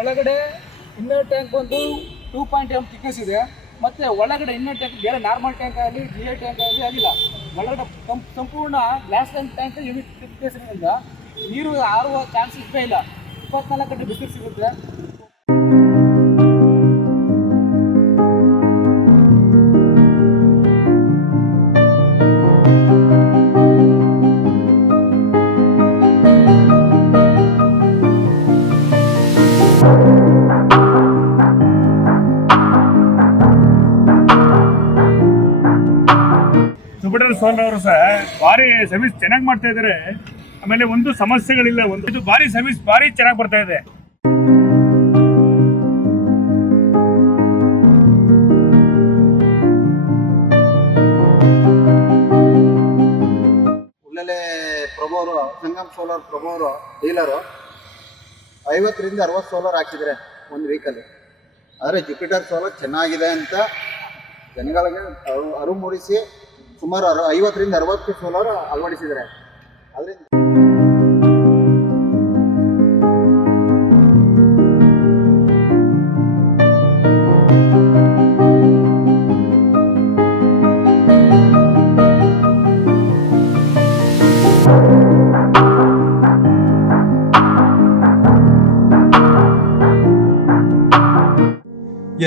ಒಳಗಡೆ inner tank ಬಂದು 2.m thickness ಇದೆ. ಮತ್ತು ಒಳಗಡೆ ಇನ್ನರ್ ಟ್ಯಾಂಕ್ ಬೇರೆ ನಾರ್ಮಲ್ ಟ್ಯಾಂಕ್ ಆಗಲಿ GI ಟ್ಯಾಂಕ್ ಆಗಲಿ ಆಗಿಲ್ಲ. ಒಳಗಡೆ ಸಂಪೂರ್ಣ ಗ್ಲಾಸ್ ಟ್ಯಾಂಕ್ ಹೆವಿ ಥಿಕ್ನೆಸ್ ಇರೋದ್ರಿಂದ ನೀರು ಆರುವ ಚಾನ್ಸಸ್ ಇಷ್ಟೇ ಇಲ್ಲ. 24 ಗಂಟೆ ಬಿಸಿಲು ಸಿಗುತ್ತೆ. ಜುಪಿಟರ್ ಸೋಲಾರ್ ಅವರು ಸಹ ಭಾರಿ ಸರ್ವಿಸ್ ಚೆನ್ನಾಗಿ ಮಾಡ್ತಾ ಇದ್ದಾರೆ. ಆಮೇಲೆ ಒಂದು ಸಮಸ್ಯೆಗಳಿಲ್ಲ, ಇದು ಭಾರಿ ಸರ್ವಿಸ್ ಭಾರಿ ಚೆನ್ನಾಗಿ ಬರ್ತಾ ಇದೆ. ಉಳ್ಳಲೆ ಪ್ರಭು ಅವರು, ಸಂಗಮ್ ಸೋಲಾರ್ ಪ್ರಭು ಅವರು ಡೀಲರು 50 ರಿಂದ 60 ಸೋಲಾರ್ ಹಾಕಿದರೆ ಒಂದು ವೀಕಲ್ಲಿ. ಆದರೆ ಜುಪಿಟರ್ ಸೋಲಾರ್ ಚೆನ್ನಾಗಿದೆ ಅಂತ ಜನಗಳಿಗೆ ಅರಿವು ಮೂಡಿಸಿ ಸುಮಾರು 50 ರಿಂದ 60 ಸೋಲಾರ್ ಅಳವಡಿಸಿದ್ದಾರೆ. ಅದರಿಂದ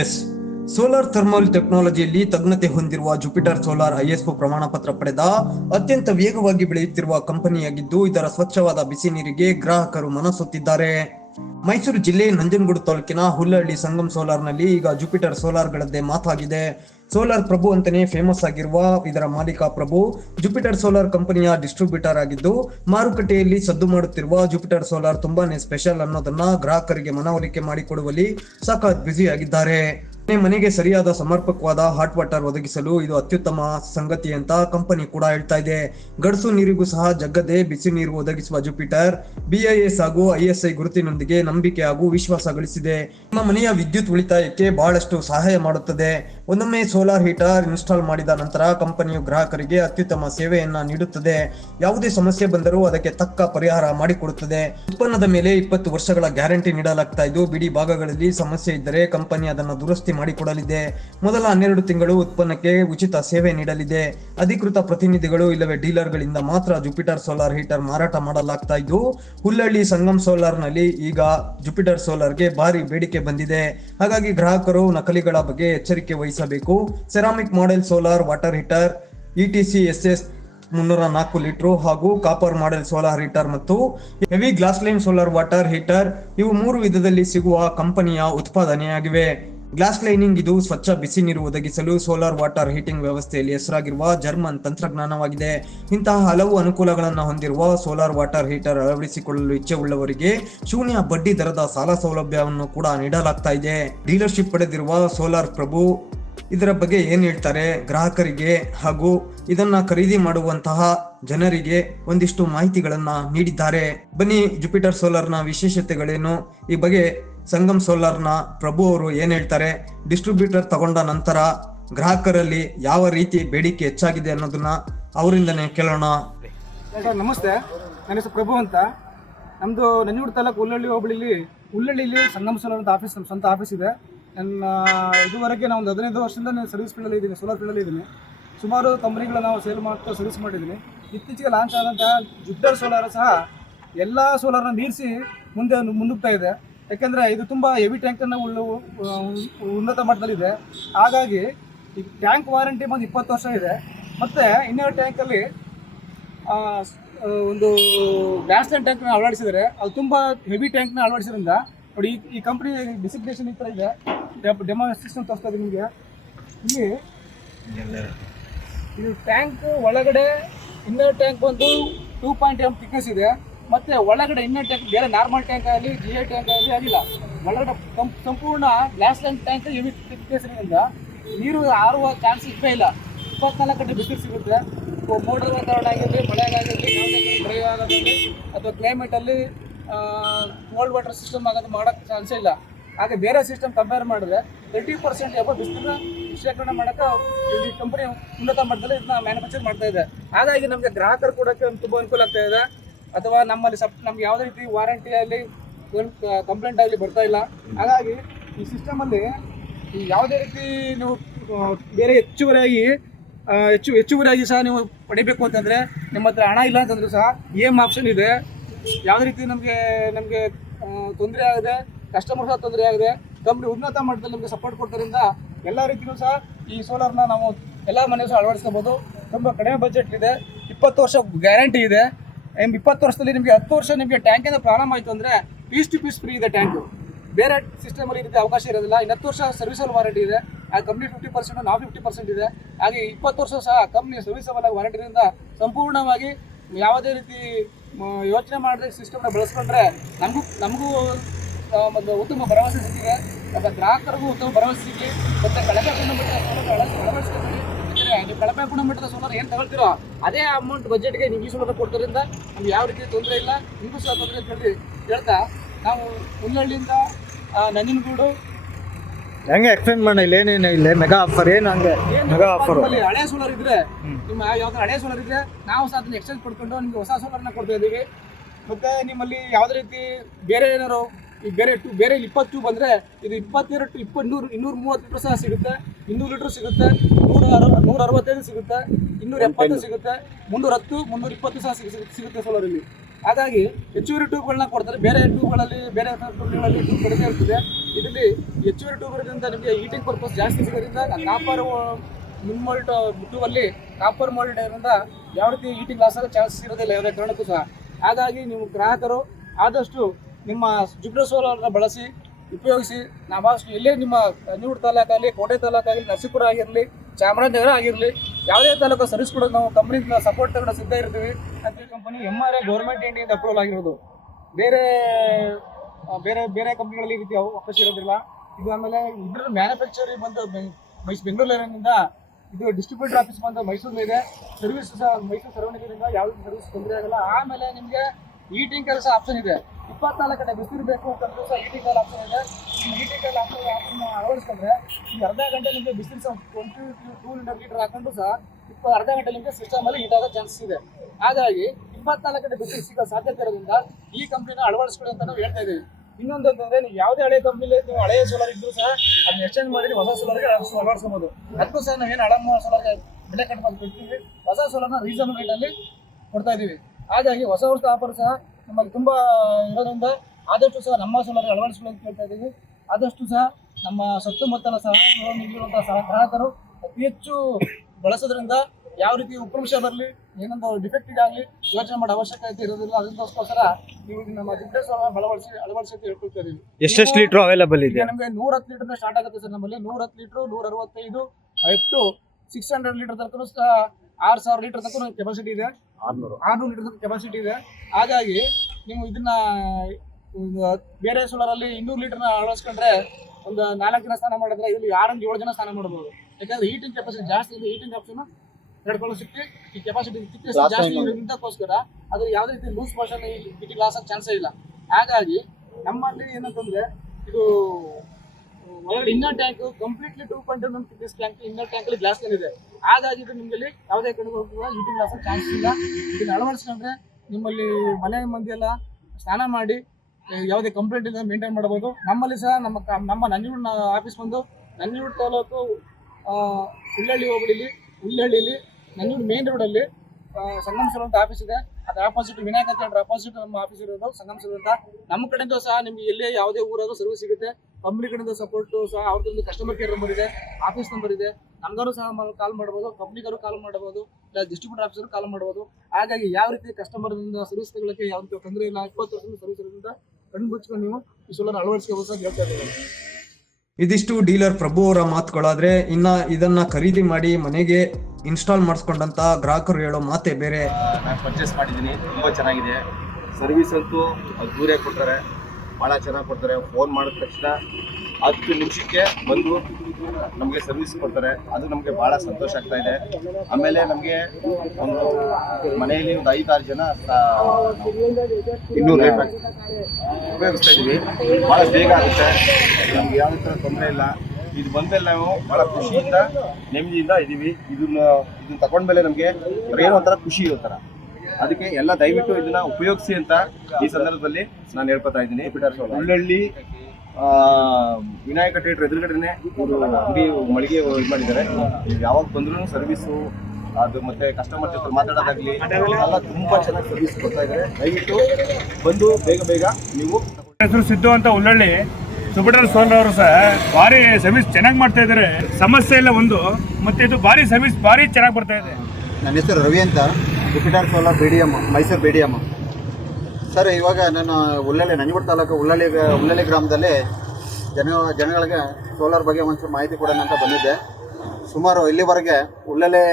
ಎಸ್, ಸೋಲಾರ್ ಥರ್ಮಲ್ ಟೆಕ್ನಾಲಜಿಯಲ್ಲಿ ತಜ್ಞತೆ ಹೊಂದಿರುವ ಜುಪಿಟರ್ ಸೋಲಾರ್ ISO ಪ್ರಮಾಣ ಪತ್ರ ಪಡೆದ ಅತ್ಯಂತ ವೇಗವಾಗಿ ಬೆಳೆಯುತ್ತಿರುವ ಕಂಪನಿಯಾಗಿದ್ದು, ಇದರ ಸ್ವಚ್ಛವಾದ ಬಿಸಿ ನೀರಿಗೆ ಗ್ರಾಹಕರು ಮನಸೊತ್ತಿದ್ದಾರೆ. ಮೈಸೂರು ಜಿಲ್ಲೆ ನಂಜನಗೂಡು ತಾಲೂಕಿನ ಹುಲ್ಲಹಳ್ಳಿ ಸಂಗಮ್ ಸೋಲಾರ್ ನಲ್ಲಿ ಈಗ ಜುಪಿಟರ್ ಸೋಲಾರ್ ಗಳದ್ದೇ ಮಾತಾಗಿದೆ. ಸೋಲಾರ್ ಪ್ರಭು ಅಂತಾನೆ ಫೇಮಸ್ ಆಗಿರುವ ಇದರ ಮಾಲೀಕ ಪ್ರಭು ಜುಪಿಟರ್ ಸೋಲಾರ್ ಕಂಪನಿಯ ಡಿಸ್ಟ್ರಿಬ್ಯೂಟರ್ ಆಗಿದ್ದು, ಮಾರುಕಟ್ಟೆಯಲ್ಲಿ ಸದ್ದು ಮಾಡುತ್ತಿರುವ ಜುಪಿಟರ್ ಸೋಲಾರ್ ತುಂಬಾನೇ ಸ್ಪೆಷಲ್ ಅನ್ನೋದನ್ನ ಗ್ರಾಹಕರಿಗೆ ಮನವರಿಕೆ ಮಾಡಿಕೊಡುವಲ್ಲಿ ಸಖತ್ ಬ್ಯುಸಿ ಆಗಿದ್ದಾರೆ. ಮನೆಗೆ ಸರಿಯಾದ ಸಮರ್ಪಕವಾದ ಹಾಟ್ ವಾಟರ್ ಒದಗಿಸಲು ಇದು ಅತ್ಯುತ್ತಮ ಸಂಗತಿ ಅಂತ ಕಂಪನಿ ಕೂಡ ಹೇಳ್ತಾ ಇದೆ. ಗಡಸು ನೀರಿಗೂ ಸಹ ಜಗ್ಗದೆ ಬಿಸಿ ನೀರು ಒದಗಿಸುವ ಜುಪಿಟರ್ BIS ಹಾಗೂ ISI ಗುರುತಿನೊಂದಿಗೆ ನಂಬಿಕೆ ಹಾಗೂ ವಿಶ್ವಾಸ ಗಳಿಸಿದೆ. ನಿಮ್ಮ ಮನೆಯ ವಿದ್ಯುತ್ ಉಳಿತಾಯಕ್ಕೆ ಬಹಳಷ್ಟು ಸಹಾಯ ಮಾಡುತ್ತದೆ. ಒಂದೊಮ್ಮೆ ಸೋಲಾರ್ ಹೀಟರ್ ಇನ್ಸ್ಟಾಲ್ ಮಾಡಿದ ನಂತರ ಕಂಪನಿಯು ಗ್ರಾಹಕರಿಗೆ ಅತ್ಯುತ್ತಮ ಸೇವೆಯನ್ನ ನೀಡುತ್ತದೆ. ಯಾವುದೇ ಸಮಸ್ಯೆ ಬಂದರೂ ಅದಕ್ಕೆ ತಕ್ಕ ಪರಿಹಾರ ಮಾಡಿಕೊಡುತ್ತದೆ. ಉತ್ಪನ್ನದ ಮೇಲೆ 20 ವರ್ಷಗಳ ಗ್ಯಾರಂಟಿ ನೀಡಲಾಗ್ತಾ ಇದ್ದು, ಬಿಡಿ ಭಾಗಗಳಲ್ಲಿ ಸಮಸ್ಯೆ ಇದ್ದರೆ ಕಂಪನಿ ಅದನ್ನು ದುರಸ್ತಿ ಮಾಡಿಕೊಡಲಿದೆ. ಮೊದಲ 12 ತಿಂಗಳು ಉತ್ಪನ್ನಕ್ಕೆ ಉಚಿತ ಸೇವೆ ನೀಡಲಿದೆ. ಅಧಿಕೃತ ಪ್ರತಿನಿಧಿಗಳು ಇಲ್ಲವೇ ಡೀಲರ್ಗಳಿಂದ ಮಾತ್ರ ಜುಪಿಟರ್ ಸೋಲಾರ್ ಹೀಟರ್ ಮಾರಾಟ ಮಾಡಲಾಗ್ತಾ ಇದ್ದು, ಹುಲ್ಲಹಳ್ಳಿ ಸಂಗಮ್ ಸೋಲಾರ್ ನಲ್ಲಿ ಈಗ ಜುಪಿಟರ್ ಸೋಲಾರ್ಗೆ ಭಾರಿ ಬೇಡಿಕೆ ಬಂದಿದೆ. ಹಾಗಾಗಿ ಗ್ರಾಹಕರು ನಕಲಿಗಳ ಬಗ್ಗೆ ಎಚ್ಚರಿಕೆ ವಹಿಸಬೇಕು. Ceramic model solar water heater ETC SS 304 litre ಹಾಗೂ ಕಾಪರ್ ಮಾಡೆಲ್ ಸೋಲಾರ್ ಹೀಟರ್ ಮತ್ತು heavy glass line solar water heater ಇವು 3 ವಿಧದಲ್ಲಿ ಸಿಗುವ ಕಂಪನಿಯ ಉತ್ಪಾದನೆಯಾಗಿವೆ. ಗ್ಲಾಸ್ ಲೈನಿಂಗ್ ಇದು ಸ್ವಚ್ಛ ಬಿಸಿ ನೀರು ಒದಗಿಸಲು ಸೋಲಾರ್ ವಾಟರ್ ಹೀಟಿಂಗ್ ವ್ಯವಸ್ಥೆಯಲ್ಲಿ ಹೆಸರಾಗಿರುವ ಜರ್ಮನ್ ತಂತ್ರಜ್ಞಾನವಾಗಿದೆ. ಇಂತಹ ಹಲವು ಅನುಕೂಲಗಳನ್ನು ಹೊಂದಿರುವ ಸೋಲಾರ್ ವಾಟರ್ ಹೀಟರ್ ಅಳವಡಿಸಿಕೊಳ್ಳಲು ಇಚ್ಛೆ ಉಳ್ಳವರಿಗೆ ಶೂನ್ಯ ಬಡ್ಡಿ ದರದ ಸಾಲ ಸೌಲಭ್ಯವನ್ನು ಕೂಡ ನೀಡಲಾಗ್ತಾ ಇದೆ. ಡೀಲರ್ಶಿಪ್ ಪಡೆದಿರುವ ಸೋಲಾರ್ ಪ್ರಭು ಇದರ ಬಗ್ಗೆ ಏನ್ ಹೇಳ್ತಾರೆ, ಗ್ರಾಹಕರಿಗೆ ಹಾಗೂ ಇದನ್ನ ಖರೀದಿ ಮಾಡುವಂತಹ ಜನರಿಗೆ ಒಂದಿಷ್ಟು ಮಾಹಿತಿಗಳನ್ನ ನೀಡಿದ್ದಾರೆ. ಬನ್ನಿ, ಜುಪಿಟರ್ ಸೋಲಾರ್ನ ವಿಶೇಷತೆಗಳೇನು, ಈ ಬಗ್ಗೆ ಸಂಗಮ್ ಸೋಲಾರ್ನ ಪ್ರಭು ಅವರು ಏನ್ ಹೇಳ್ತಾರೆ, ಡಿಸ್ಟ್ರಿಬ್ಯೂಟರ್ ತಗೊಂಡ ನಂತರ ಗ್ರಾಹಕರಲ್ಲಿ ಯಾವ ರೀತಿ ಬೇಡಿಕೆ ಹೆಚ್ಚಾಗಿದೆ ಅನ್ನೋದನ್ನ ಅವರಿಂದನೇ ಕೇಳೋಣ. ಸರ್ ನಮಸ್ತೆ, ನನ್ನ ಹೆಸರು ಪ್ರಭು ಅಂತ. ನಮ್ಮದು ನಂಜನಗೂಡು ತಾಲೂಕು ಹುಲ್ಲಹಳ್ಳಿಲಿ ಸಂಗಮ್ ಸೋಲಾರ್ ಅಂತ ಆಫೀಸ್, ನಮ್ಮ ಸ್ವಂತ ಆಫೀಸ್ ಇದೆ. ನನ್ನ ಇದುವರೆಗೆ ನಾವು ಒಂದು 15 ವರ್ಷದಿಂದ ನಾನು ಸರ್ವಿಸ್ ಫೀಲ್ಡಲ್ಲಿ ಇದ್ದೀನಿ, ಸೋಲಾರ್ ಫೀಲ್ಡಲ್ಲಿ ಇದ್ದೀನಿ. ಸುಮಾರು ಕಂಪ್ನಿಗಳ ನಾವು ಸೇಲ್ ಮಾಡ್ತಾ ಸರ್ವಿಸ್ ಮಾಡಿದ್ದೀನಿ. ಇತ್ತೀಚೆಗೆ ಲಾಂಚ್ ಆದಂಥ ಜುಪಿಟರ್ ಸೋಲಾರ್ ಸಹ ಎಲ್ಲ ಸೋಲಾರ್ನ ಮೀರಿಸಿ ಮುನ್ನುಗ್ತಾ ಇದೆ. ಯಾಕೆಂದರೆ ಇದು ತುಂಬ ಹೆವಿ ಟ್ಯಾಂಕನ್ನು ಉನ್ನತ ಮಟ್ಟದಲ್ಲಿದೆ. ಹಾಗಾಗಿ ಈ ಟ್ಯಾಂಕ್ ವಾರಂಟಿ ಬಂದು 20 ವರ್ಷ ಇದೆ. ಮತ್ತು ಇನ್ನರ್ ಟ್ಯಾಂಕಲ್ಲಿ ಒಂದು ಗ್ಯಾಸ್ ಟ್ಯಾಂಕ್ನ ಅಳವಡಿಸಿದರೆ ಅದು ತುಂಬ ಹೆವಿ ಟ್ಯಾಂಕ್ನ ಅಳವಡಿಸಿದ್ರಿಂದ ನೋಡಿ, ಈ ಕಂಪ್ನಿ ಡಿಸಿಗ್ನೇಷನ್ ಈ ಥರ ಇದೆ. ಡೆಮಾನ್ಸ್ಟ್ರೇಷನ್ ತೋರಿಸ್ತಾ ಇದೆ ನಿಮಗೆ. ಇಲ್ಲಿ ಇದು ಟ್ಯಾಂಕ್ ಒಳಗಡೆ ಇನ್ನರ್ ಟ್ಯಾಂಕ್ ಬಂದು 2.m ಥಿಕ್ನೆಸ್ ಇದೆ. ಮತ್ತು ಒಳಗಡೆ ಇನ್ನರ್ ಟ್ಯಾಂಕ್ ಬೇರೆ ನಾರ್ಮಲ್ ಟ್ಯಾಂಕ್ ಆಗಲಿ GI ಟ್ಯಾಂಕ್ ಆಗಲಿ ಆಗಿಲ್ಲ. ಒಳಗಡೆ ಸಂಪೂರ್ಣ ಗ್ಲಾಸ್ ಟ್ಯಾಂಕ್ ಹೆವಿ ಥಿಕ್ನೆಸ್ ಇರೋದ್ರಿಂದ ನೀರು ಆರುವ ಚಾನ್ಸ್ ಇಷ್ಟೇ ಇಲ್ಲ. 24 ಗಂಟೆ ಬಿಸಿಲು ಸಿಗುತ್ತೆ. ಮೋಡದ ವಾತಾವರಣ ಆಗಿರಲಿ, ಮಳೆಗಾಗಿರಲಿ, ಡ್ರೈ ಆಗೋದಾಗಲಿ ಅಥವಾ ಕ್ಲೈಮೇಟಲ್ಲಿ ಕೋಲ್ಡ್ ವಾಟರ್ ಸಿಸ್ಟಮ್ ಆಗೋದು ಮಾಡೋಕ್ಕೆ ಚಾನ್ಸೇ ಇಲ್ಲ. ಹಾಗೆ ಬೇರೆ ಸಿಸ್ಟಮ್ ಕಂಪೇರ್ ಮಾಡಿದ್ರೆ 30% ಎಬೋ ಬಿಸಿಲನ್ನ ಶೇಖರಣೆ ಮಾಡೋಕ್ಕೆ ಈ ಕಂಪನಿ ಉನ್ನತ ಮಟ್ಟದಲ್ಲಿ ಇದನ್ನ ಮ್ಯಾನುಫ್ಯಾಕ್ಚರ್ ಮಾಡ್ತಾ ಇದೆ. ಹಾಗಾಗಿ ನಮಗೆ ಗ್ರಾಹಕರು ಕೊಡೋಕ್ಕೆ ತುಂಬ ಅನುಕೂಲ ಆಗ್ತಾ ಇದೆ. ಅಥವಾ ನಮ್ಮಲ್ಲಿ ನಮ್ಗೆ ಯಾವುದೇ ರೀತಿ ವಾರಂಟಿಯಲ್ಲಿ ಕಂಪ್ಲೇಂಟ್ ಆಗಲಿ ಬರ್ತಾ ಇಲ್ಲ. ಹಾಗಾಗಿ ಈ ಸಿಸ್ಟಮಲ್ಲಿ ಈ ಯಾವುದೇ ರೀತಿ ನೀವು ಬೇರೆ ಹೆಚ್ಚುವರಿಯಾಗಿ ಸಹ ನೀವು ಪಡಿಬೇಕು ಅಂತಂದರೆ ನಿಮ್ಮ ಹತ್ರ ಹಣ ಇಲ್ಲ ಅಂತಂದ್ರೂ ಸಹ EM ಆಪ್ಷನ್ ಇದೆ. ಯಾವುದೇ ರೀತಿ ನಮಗೆ ತೊಂದರೆ ಆಗಿದೆ, ಕಸ್ಟಮರ್ ಸಹ ತೊಂದರೆ ಆಗಿದೆ, ಕಂಪ್ನಿ ಉನ್ನತ ಮಟ್ಟದಲ್ಲಿ ನಮಗೆ ಸಪೋರ್ಟ್ ಕೊಡ್ತಾರಿಂದ ಎಲ್ಲ ರೀತಿಯೂ ಸಹ ಈ ಸೋಲಾರ್ನ ನಾವು ಎಲ್ಲ ಮನೆಯೂ ಸಹ ಅಳವಡಿಸ್ಕೋಬೋದು. ತುಂಬ ಕಡಿಮೆ ಬಜೆಟ್ ಇದೆ, 20 ವರ್ಷ ಗ್ಯಾರಂಟಿ ಇದೆ. 20 ವರ್ಷದಲ್ಲಿ ನಿಮಗೆ 10 ವರ್ಷ ನಿಮಗೆ ಟ್ಯಾಂಕಿಂದ ಪ್ರಾಬ್ಲಮ್ ಆಯಿತು ಅಂದರೆ ಪೀಸ್ ಟು ಪೀಸ್ ಫ್ರೀ ಇದೆ ಟ್ಯಾಂಕು. ಬೇರೆ ಸಿಸ್ಟಮಲ್ಲಿ ಈ ರೀತಿ ಅವಕಾಶ ಇರೋದಿಲ್ಲ. 10 ವರ್ಷ ಸರ್ವಿಸಬಲ್ ವಾರಂಟಿ ಇದೆ. ಆ ಕಂಪ್ನಿ 50%, ನಾವು 50% ಇದೆ. ಹಾಗೆ 20 ವರ್ಷ ಸಹ ಕಂಪ್ನಿ ಸರ್ವಿಸಬಲ್ ಆಗಿ ವಾರಂಟಿಯಿಂದ ಸಂಪೂರ್ಣವಾಗಿ ಯಾವುದೇ ರೀತಿ ಯೋಚನೆ ಮಾಡದೆ ಸಿಸ್ಟಮ್ನ ಬಳಸ್ಕೊಂಡ್ರೆ ನಮಗೂ ಒಂದು ಉತ್ತಮ ಭರವಸೆ ಸಿಕ್ಕಿದೆ. ಮತ್ತು ಗ್ರಾಹಕರಿಗೂ ಉತ್ತಮ ಭರವಸೆ ಸಿಕ್ಕಿ ಮತ್ತು ಕಳಪೆ ಗುಣಮಟ್ಟದ ಸೋಲಾರ್ ಅಳವಡಿಸ್ಕೊಂಡ್ರಿ. ಯಾಕಂದರೆ ನೀವು ಕಳಪೆ ಗುಣಮಟ್ಟದ ಸೋಲಾರ್ ಏನು ತಗೊಳ್ತೀರೋ ಅದೇ ಅಮೌಂಟ್ ಬಜೆಟ್ಗೆ ನೀವು ಈ ಸೋಲಾರ್ ಕೊಡ್ತೋದ್ರಿಂದ ನಮ್ಗೆ ಯಾವ ರೀತಿ ತೊಂದರೆ ಇಲ್ಲ, ನಿಮಗೂ ಸಹ ತೊಂದರೆ ಅಂತ ಹೇಳಿ ಹೇಳ್ತಾ ನಾವು ಹುಲ್ಲಹಳ್ಳಿಯಿಂದ ನಂಜನಗೂಡು ಹೆಂಗೆ ಎಕ್ಸ್ಪ್ಲೇನ್ ಮಾಡಿ ಏನೇನು ಇಲ್ಲ ಮೆಗಾ ಆಫರ್ ಏನು ಹಂಗೆ ಮೆಗಾ ಆಫರ್ ಹಳೆ ಸೋಲಾರ್ ಇದ್ರೆ ನಿಮ್ಮ ಯಾವ್ದು ಹಳೆ ಸೋಲಾರ್ ಇದ್ರೆ ನಾವು ಸಹ ಅದನ್ನ ಎಕ್ಸ್ಚೇಂಜ್ ಪಡ್ಕೊಂಡು ನಿಮ್ಗೆ ಹೊಸ ಸೋಲಾರ್ನ ಕೊಡ್ತಾ ಇದ್ದೀವಿ. ಮತ್ತೆ ನಿಮ್ಮಲ್ಲಿ ಯಾವುದೇ ರೀತಿ ಬೇರೆ ಏನಾರು ಈ ಬೇರೆ 20 ಬಂದರೆ ಇದು 230 ಲೀಟರ್ ಸಹ ಸಿಗುತ್ತೆ, 200 ಲೀಟರ್ ಸಿಗುತ್ತೆ, 165 ಸಿಗುತ್ತೆ, 270 ಸಿಗುತ್ತೆ, 310, 320 ಸಹ ಸಿಗುತ್ತೆ ಸೋಲಾರಲ್ಲಿ. ಹಾಗಾಗಿ ಹೆಚ್ಚುವರಿ ಟ್ಯೂಬ್ಗಳನ್ನ ಕೊಡ್ತಾರೆ. ಬೇರೆ ಟ್ಯೂಬ್ಗಳಲ್ಲಿ ಟ್ಯೂಬ್ ಕಡಿಮೆ ಇರ್ತದೆ. ಇದರಲ್ಲಿ ಹೆಚ್ಚುವರಿ ಟ್ಯೂಬ್ ಇರೋದ್ರಿಂದ ನಿಮಗೆ ಹೀಟಿಂಗ್ ಪರ್ಪಸ್ ಜಾಸ್ತಿ ಸಿಗೋದ್ರಿಂದ ಕಾಪರ್ ಮಿನ್ಮೋಲ್ಟ್ ಟ್ಯೂಬಲ್ಲಿ ಕಾಪರ್ ಮೋಲ್ಡ್ ಇರೋದ್ರಿಂದ ಯಾವ ರೀತಿ ಹೀಟಿಂಗ್ ಲಾಸ್ ಆಗೋ ಚಾನ್ಸಸ್ ಇರೋದಿಲ್ಲ ಯಾವುದೇ ಕಾರಣಕ್ಕೂ ಸಹ. ಹಾಗಾಗಿ ನೀವು ಗ್ರಾಹಕರು ಆದಷ್ಟು ನಿಮ್ಮ ಜುಪಿಟರ್ ಸೋಲಾರ್ನ ಬಳಸಿ ಉಪಯೋಗಿಸಿ. ನಾವಷ್ಟು ಎಲ್ಲೇ ನಿಮ್ಮ ನಂಜನಗೂಡು ತಾಲೂಕಾಗಲಿ, ಕೋಟೆ ತಾಲೂಕಾಗಲಿ, ನರಸೀಪುರ ಆಗಿರಲಿ, ಚಾಮರಾಜನಗರ ಆಗಿರಲಿ, ಯಾವುದೇ ತಾಲೂಕು ಸರ್ವಿಸ್ ಕೊಡೋದು ನಾವು ಕಂಪ್ನಿಯಿಂದ ಸಪೋರ್ಟ್ ತಗೊಂಡು ಸಿದ್ಧ ಇರ್ತೀವಿ. ಅಂತ ಕಂಪನಿ MRA ಗೌರ್ಮೆಂಟ್ ಇಂಡಿಯಿಂದ ಅಪ್ರೂವಲ್ ಆಗಿರೋದು. ಬೇರೆ ಕಂಪ್ನಿಗಳಲ್ಲಿ ಈ ರೀತಿ ಅವಕಾಶ ಇರೋದಿಲ್ಲ. ಇದು ಆಮೇಲೆ ಇದ್ರ ಮ್ಯಾನುಫ್ಯಾಕ್ಚರಿಂಗ್ ಬಂದು ಬೆಂಗಳೂರಿನಿಂದ, ಇದು ಡಿಸ್ಟ್ರಿಬ್ಯೂಟರ್ ಆಫೀಸ್ ಬಂದು ಮೈಸೂರಿನಿದೆ. ಸರ್ವಿಸ್ ಸಹ ಮೈಸೂರು ಸರೌಂಡಿಂಗಿಂದ ಯಾವುದೇ ಸರ್ವಿಸ್ ತೊಂದರೆ ಆಗಲ್ಲ. ಆಮೇಲೆ ನಿಮಗೆ ಹೀಟಿಂಗ್ ಕೆಲಸ ಆಪ್ಷನ್ ಇದೆ. 24 ಗಂಟೆ ಬಿಸಿಲಿರಬೇಕು ಅಂತಂದ್ರೂ ಸಹ ಹೀಟಿಂಗ್ ಕಾಲ್ ಆಪ್ಷನ್ ಇದೆ. ಈ ಹೀಟಿಂಗ್ ಕಾಲ್ ಆಪ್ಷನ್ ಅಳವಡಿಸ್ಕೊಂಡ್ರೆ ಈ ಅರ್ಧ ಗಂಟೆ ನಿಮಗೆ ಬಿಸಿಲು ಸಹ 200 ಲೀಟರ್ ಹಾಕೊಂಡು ಸಹ ಅರ್ಧ ಗಂಟೆ ನಿಮಗೆ ಸಿಸ್ಟಮಲ್ಲಿ ಹೀಟ್ ಆಗೋ ಚಾನ್ಸಸ್ ಇದೆ. ಹಾಗಾಗಿ 24 ಗಂಟೆ ಬಿಸಿಲು ಸಿಗೋ ಸಾಧ್ಯತೆ ಇರೋದ್ರಿಂದ ಈ ಕಂಪ್ನಿನ ಅಳವಡಿಸ್ಕೊಳ್ಳಿ ಅಂತ ನಾವು ಹೇಳ್ತಾ ಇದ್ದೀವಿ. ಇನ್ನೊಂದು ಅಂತಂದರೆ ನೀವು ಯಾವುದೇ ಹಳೆ ಕಂಪ್ನಿಲಿ ನೀವು ಹಳೆಯ ಸೋಲಾರ್ ಇದ್ದರೂ ಸಹ ಅದನ್ನ ಎಕ್ಸ್ಚೇಂಜ್ ಮಾಡಿ ಹೊಸ ಸೋಲಾರ್ಗೆ ಅಳವಡಿಸ್ಬೋದು. ಅದಕ್ಕೂ ಸಹ ನಾವೇನು ಹಳೆ ಸೋಲಾರ್ಗೆ ಬೆಲೆ ಕೊಡ್ತೀವಿ, ಹೊಸ ಸೋಲಾರ್ನ ರೀಸನಬಲ್ ರೇಟಲ್ಲಿ ಕೊಡ್ತಾ ಇದ್ದೀವಿ. ಹಾಗಾಗಿ ಹೊಸ ವರ್ಷದ ಆಫರ್ ಸಹ ನಮ್ಮಲ್ಲಿ ತುಂಬ ಇರೋದ್ರಿಂದ ಆದಷ್ಟು ಸಹ ನಮ್ಮ ಸೋಲಾರ್ ಅಳವಡಿಸ್ಕೊಳ್ಳಿ ಅಂತ ಕೇಳ್ತಾ ಇದ್ದೀವಿ. ಆದಷ್ಟು ಸಹ ನಮ್ಮ ಸುತ್ತಮುತ್ತಲ ಸಹ ಗ್ರಾಹಕರು ಅತಿ ಹೆಚ್ಚು ಬಳಸೋದ್ರಿಂದ ಯಾವ ರೀತಿ ಉಪೃಂಶ ಬರಲಿ, ಏನೊಂದು ಡಿಫೆಕ್ಟಿವ್ ಆಗಲಿ ಯೋಚನೆ ಮಾಡೋ ಅವಶ್ಯಕತೆ ಇರೋದಿಲ್ಲ. ಅದಕ್ಕೋಸ್ಕರ ನೀವು ನಮ್ಮ ಜುಪಿಟರ್ ಸೋಲಾರ್ ಅಳವಡಿಸಿ ಅಂತ ಹೇಳ್ಕೊಳ್ತಾ ಇದ್ದೀವಿ. ಎಷ್ಟು ಲೀಟರ್ ಅವೈಲೇಬಲ್ ಇದೆ? ನಮಗೆ 110 ಲೀಟರ್ ಸ್ಟಾರ್ಟ್ ಆಗುತ್ತೆ ಸರ್. ನಮ್ಮಲ್ಲಿ 110 ಲೀಟರ್, 165 ಅಪ್ ಟು 600 ಲೀಟರ್ ತನಕ ಸಹ 6000 ಲೀಟರ್ ತನಕ ಕೆಪಾಸಿಟಿ ಇದೆ. 600 ಲೀಟರ್ ತನಕ ಕೆಪಾಸಿಟಿ ಇದೆ. ಹಾಗಾಗಿ ನೀವು ಇದನ್ನ ಬೇರೆ ಸೋಲಾರಲ್ಲಿ 200 ಲೀಟರ್ನ ಅಳವಡಿಸ್ಕೊಂಡ್ರೆ ಒಂದು 4 ದಿನ ಸ್ನಾನ ಮಾಡಿದ್ರೆ ಇಲ್ಲಿ 6-7 ಜನ ಸ್ನಾನ ಮಾಡ್ಬೋದು. ಯಾಕಂದ್ರೆ ಹೀಟಿಂಗ್ ಕೆಪಾಸಿಟಿ ಜಾಸ್ತಿ ಇದೆ. ಹೀಟಿಂಗ್ ಆಪ್ಷನ್ ನಡ್ಕೊಳ್ಳೋ ಸಿಕ್ಕಿ ಈ ಕೆಪಾಸಿಟಿ ಜಾಸ್ತಿ ಇರೋದಕ್ಕೋಸ್ಕರ ಅದು ಯಾವುದೇ ರೀತಿ ಲೂಸ್ ಮೋಷನ್ ಹೀಟಿಂಗ್ ಲಾಸ್ ಆಗೋ ಚಾನ್ಸೇ ಇಲ್ಲ. ಹಾಗಾಗಿ ನಮ್ಮಲ್ಲಿ ಏನಂತಂದ್ರೆ ಇದು ಒಳಗಡೆ inner tank completely 2.1 thickness tank, inner ಟ್ಯಾಂಕಲ್ಲಿ ಗ್ಲಾಸ್ ಇದೆ. ಹಾಗಾಗಿ ಇದು ನಿಮ್ಮಲ್ಲಿ ಯಾವುದೇ ಕಡೆಗೂ ಹೀಟಿಂಗ್ ಲಾಸ್ ಆಗೋ ಚಾನ್ಸ್ ಇಲ್ಲ. ಇದನ್ನ ಅಳವಡಿಸ್ಕೊಂಡ್ರೆ ನಿಮ್ಮಲ್ಲಿ ಮನೆ ಮಂದಿ ಎಲ್ಲ ಸ್ನಾನ ಮಾಡಿ ಯಾವುದೇ ಕಂಪ್ಲೇಂಟ್ ಇಲ್ಲ ಮೇಂಟೈನ್ ಮಾಡ್ಬೋದು. ನಮ್ಮಲ್ಲಿ ಸಹ ನಮ್ಮ ನಂಜನಗೂಡು ಆಫೀಸ್ ಬಂದು ನಂಜನಗೂಡು ತಾಲೂಕು ಹುಲ್ಲಹಳ್ಳಿಯಲ್ಲಿ ನಂಜನಗೂಡು ಮೇನ್ ರೋಡಲ್ಲಿ ಸಂಗಮ್ ಸೋಲಾರ್ ಅಂತ ಆಫೀಸ್ ಇದೆ. ಅದು ಆಪೋಸಿಟ್ ವಿನಾಯಕ ಥಿಯೇಟರ್ ಆಪೋಸಿಟ್ ನಮ್ಮ ಆಫೀಸ್ ಇರೋದು ಸಂಗಮ್ ಸೋಲಾರ್ ಅಂತ. ನಮ್ಮ ಕಡೆಯಿಂದ ಸಹ ನಿಮ್ಗೆ ಎಲ್ಲೇ ಯಾವುದೇ ಊರಾಗೂ ಸರ್ವಿಸ್ ಸಿಗುತ್ತೆ. ಕಂಪ್ನಿ ಕಡೆಯಿಂದ ಸಪೋರ್ಟು ಸಹ ಅವ್ರದ್ದು ಕಸ್ಟಮರ್ ಕೇರ್ ನಂಬರ್ ಇದೆ, ಆಫೀಸ್ ನಂಬರ್ ಇದೆ. ನಮ್ಗಾರು ಸಹ ಕಾಲ್ ಮಾಡ್ಬೋದು, ಕಂಪ್ನಿಗಾರು ಕಾಲ್ ಮಾಡ್ಬೋದು, ಇಲ್ಲ ಡಿಸ್ಟ್ರಿಬ್ಯೂಟರ್ ಆಫೀಸರು ಕಾಲ್ ಮಾಡ್ಬೋದು. ಹಾಗಾಗಿ ಯಾವ ರೀತಿ ಕಸ್ಟಮರ್ನಿಂದ ಸರ್ವಿಸ್ ತಗೊಳ್ಳೋಕ್ಕೆ ಯಾವ ರೀತಿ ತೊಂದರೆ ಇಲ್ಲ. 20 ವರ್ಷದಿಂದ ಸರ್ವಿಸ್ ಇರೋದ್ರಿಂದ ಕಣ್ಣು ಮುಚ್ಕೊಂಡು ನೀವು ಈ ಸೋಲಾರ್ ಅಳವಡಿಸ್ಕೋಬೋದು ಅಂತ ಹೇಳ್ತಾ ಇದ್ದೀವಿ. ಇದಿಷ್ಟು ಡೀಲರ್ ಪ್ರಭು ಅವರ ಮಾತುಗಳಾದ್ರೆ, ಇನ್ನ ಇದನ್ನ ಖರೀದಿ ಮಾಡಿ ಮನೆಗೆ ಇನ್ಸ್ಟಾಲ್ ಮಾಡಿಸ್ಕೊಂಡಂತ ಗ್ರಾಹಕರು ಹೇಳೋ ಮಾತೆ ಬೇರೆ. ನಾನು ಪರ್ಚೇಸ್ ಮಾಡಿದ್ದೀನಿ, ತುಂಬ ಚೆನ್ನಾಗಿದೆ. ಸರ್ವಿಸ್ ಅಂತೂ ಅದ್ದೂರಿಯಾಗಿ ಕೊಡ್ತಾರೆ, ಭಾಳ ಚೆನ್ನಾಗಿ ಕೊಡ್ತಾರೆ. ಫೋನ್ ಮಾಡಿದ ತಕ್ಷಣ 10 ನಿಮಿಷಕ್ಕೆ ಬಂದು ನಮಗೆ ಸರ್ವಿಸ್ ಕೊಡ್ತಾರೆ. ಅದು ನಮಗೆ ಭಾಳ ಸಂತೋಷ ಆಗ್ತಾ ಇದೆ. ಆಮೇಲೆ ನಮಗೆ ಒಂದು ಮನೆಯಲ್ಲಿ ಒಂದು 5-6 ಜನ ಇನ್ನೂ ಉಪಯೋಗಿಸ್ತಾ ಇದ್ದೀವಿ. ಭಾಳ ಬೇಗ ಆಗುತ್ತೆ, ನಮ್ಗೆ ಯಾವುದೇ ಥರ ತೊಂದರೆ ಇಲ್ಲ. ಇದು ಬಂದಮೇಲೆ ನಾವು ಭಾಳ ಖುಷಿಯಿಂದ ನೆಮ್ಮದಿಯಿಂದ ಇದ್ದೀವಿ. ಇದನ್ನ ತಗೊಂಡ್ಮೇಲೆ ನಮಗೆ ಏನೋ ಒಂಥರ ಖುಷಿ ಇರೋ ಥರ. ಅದಕ್ಕೆ ಎಲ್ಲ ದಯವಿಟ್ಟು ಇದನ್ನ ಉಪಯೋಗಿಸಿ ಅಂತ ಈ ಸಂದರ್ಭದಲ್ಲಿ ನಾನು ಹೇಳ್ಕೊತಾ ಇದ್ದೀನಿ. ಉಳ್ಳಳ್ಳಿ ವಿನಾಯಕ ಥಿಯೇಟರ್ ಎದುರುಗಡೆನೆ ಇವರು ಅಂಗಡಿ ಮಳಿಗೆ ಇದು ಮಾಡಿದ್ದಾರೆ. ನೀವು ಯಾವಾಗ ಬಂದ್ರೂ ಸರ್ವಿಸು ಅದು ಮತ್ತೆ ಕಸ್ಟಮರ್ ಜೊತೆ ಮಾತಾಡೋದಾಗ್ಲಿ ಎಲ್ಲ ತುಂಬಾ ಚೆನ್ನಾಗಿ ಸರ್ವಿಸ್ ಕೊಡ್ತಾ ಇದ್ದಾರೆ. ದಯವಿಟ್ಟು ಬಂದು ಬೇಗ ನೀವು. ಹೆಸರು ಸಿದ್ದು ಅಂತ ಉಳ್ಳಳ್ಳಿ. ಜುಪಿಟರ್ ಸೋಲಾರ್ ಅವರು ಸಹ ಭಾರಿ ಸರ್ವಿಸ್ ಚೆನ್ನಾಗಿ ಮಾಡ್ತಾ ಇದ್ದಾರೆ. ಸಮಸ್ಯೆ ಇಲ್ಲ ಒಂದು, ಮತ್ತೆ ಇದು ಭಾರಿ ಸರ್ವಿಸ್ ಭಾರಿ ಚೆನ್ನಾಗಿ ಬರ್ತಾ ಇದೆ. ನನ್ನ ಹೆಸರು ರವಿ ಅಂತ, Jupiter solar BDM, Mysuru BDM. Sir, ಇವಾಗ ನಾನು ಉಳ್ಳಳ್ಳಿ, ನಂಜನಗೂಡು ತಾಲೂಕು ಉಳ್ಳಳ್ಳಿ ಗ್ರಾಮದಲ್ಲಿ ಜನಗಳಿಗೆ ಸೋಲಾರ್ ಬಗ್ಗೆ ಒಂಚೂರು ಮಾಹಿತಿ ಕೊಡೋಣ ಅಂತ ಬಂದಿದ್ದೆ. ಸುಮಾರು ಇಲ್ಲಿವರೆಗೆ ಉಳ್ಳಳ್ಳಿ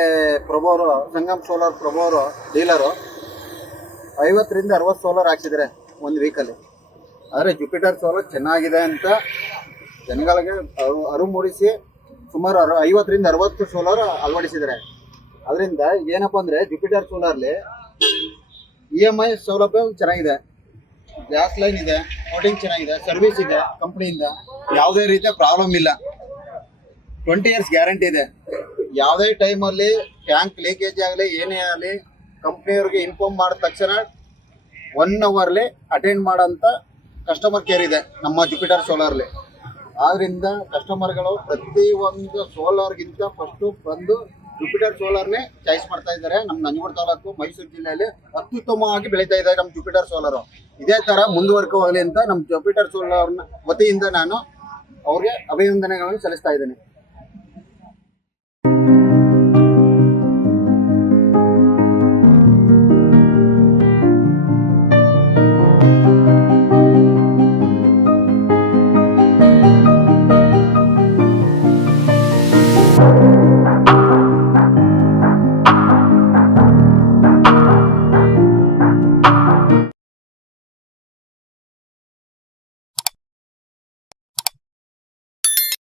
ಪ್ರಭುವರು, ಸಂಗಮ್ ಸೋಲಾರ್ ಪ್ರಭುವರು ಡೀಲರು 50 ರಿಂದ 60 ಸೋಲಾರ್ ಹಾಕ್ಸಿದ್ದಾರೆ ಒಂದು ವೀಕಲ್ಲಿ. ಆದರೆ ಜುಪಿಟರ್ ಸೋಲಾರ್ ಚೆನ್ನಾಗಿದೆ ಅಂತ ಜನಗಳಿಗೆ ಅರಿವು ಮೂಡಿಸಿ ಸುಮಾರು 50 ರಿಂದ 60 ಸೋಲಾರ್ ಅಳವಡಿಸಿದ್ದಾರೆ. ಅದರಿಂದ ಏನಪ್ಪ ಅಂದರೆ ಜುಪಿಟರ್ ಸೋಲಾರ್ಲಿ EMI ಸೌಲಭ್ಯ ಚೆನ್ನಾಗಿದೆ, ಗ್ಯಾಸ್ ಲೈನ್ ಇದೆ, ಕೋಟಿಂಗ್ ಚೆನ್ನಾಗಿದೆ, ಸರ್ವಿಸ್ ಇದೆ ಕಂಪ್ನಿಯಿಂದ, ಯಾವುದೇ ರೀತಿಯ ಪ್ರಾಬ್ಲಮ್ ಇಲ್ಲ, 20 ಇಯರ್ಸ್ ಗ್ಯಾರಂಟಿ ಇದೆ. ಯಾವುದೇ ಟೈಮಲ್ಲಿ ಟ್ಯಾಂಕ್ ಲೀಕೇಜ್ ಆಗಲಿ ಏನೇ ಆಗಲಿ ಕಂಪ್ನಿಯವ್ರಿಗೆ ಇನ್ಫಾರ್ಮ್ ಮಾಡಿದ ತಕ್ಷಣ 1 ಅವರ್ಲಿ ಅಟೆಂಡ್ ಮಾಡೋಂಥ ಕಸ್ಟಮರ್ ಕೇರ್ ಇದೆ ನಮ್ಮ ಜುಪಿಟರ್ ಸೋಲಾರ್ಲಿ. ಆದ್ದರಿಂದ ಕಸ್ಟಮರ್ಗಳು ಪ್ರತಿಯೊಂದು ಸೋಲಾರ್ಗಿಂತ ಫಸ್ಟು ಬಂದು ಜುಪಿಟರ್ ಸೋಲಾರ್ನೇ ಚಾಯ್ಸ್ ಮಾಡ್ತಾ ಇದ್ದಾರೆ. ನಮ್ಮ ನಂಜನಗೂಡು ತಾಲೂಕು ಮೈಸೂರು ಜಿಲ್ಲೆಯಲ್ಲಿ ಅತ್ಯುತ್ತಮವಾಗಿ ಬೆಳೀತಾ ಇದ್ದಾರೆ ನಮ್ಮ ಜುಪಿಟರ್ ಸೋಲಾರು. ಇದೇ ಥರ ಮುಂದುವರ್ಕೋಗಲಿ ಅಂತ ನಮ್ಮ ಜುಪಿಟರ್ ಸೋಲಾರ್ನ ವತಿಯಿಂದ ನಾನು ಅವ್ರಿಗೆ ಅಭಿನಂದನೆಗಳನ್ನು ಸಲ್ಲಿಸ್ತಾ ಇದ್ದೇನೆ.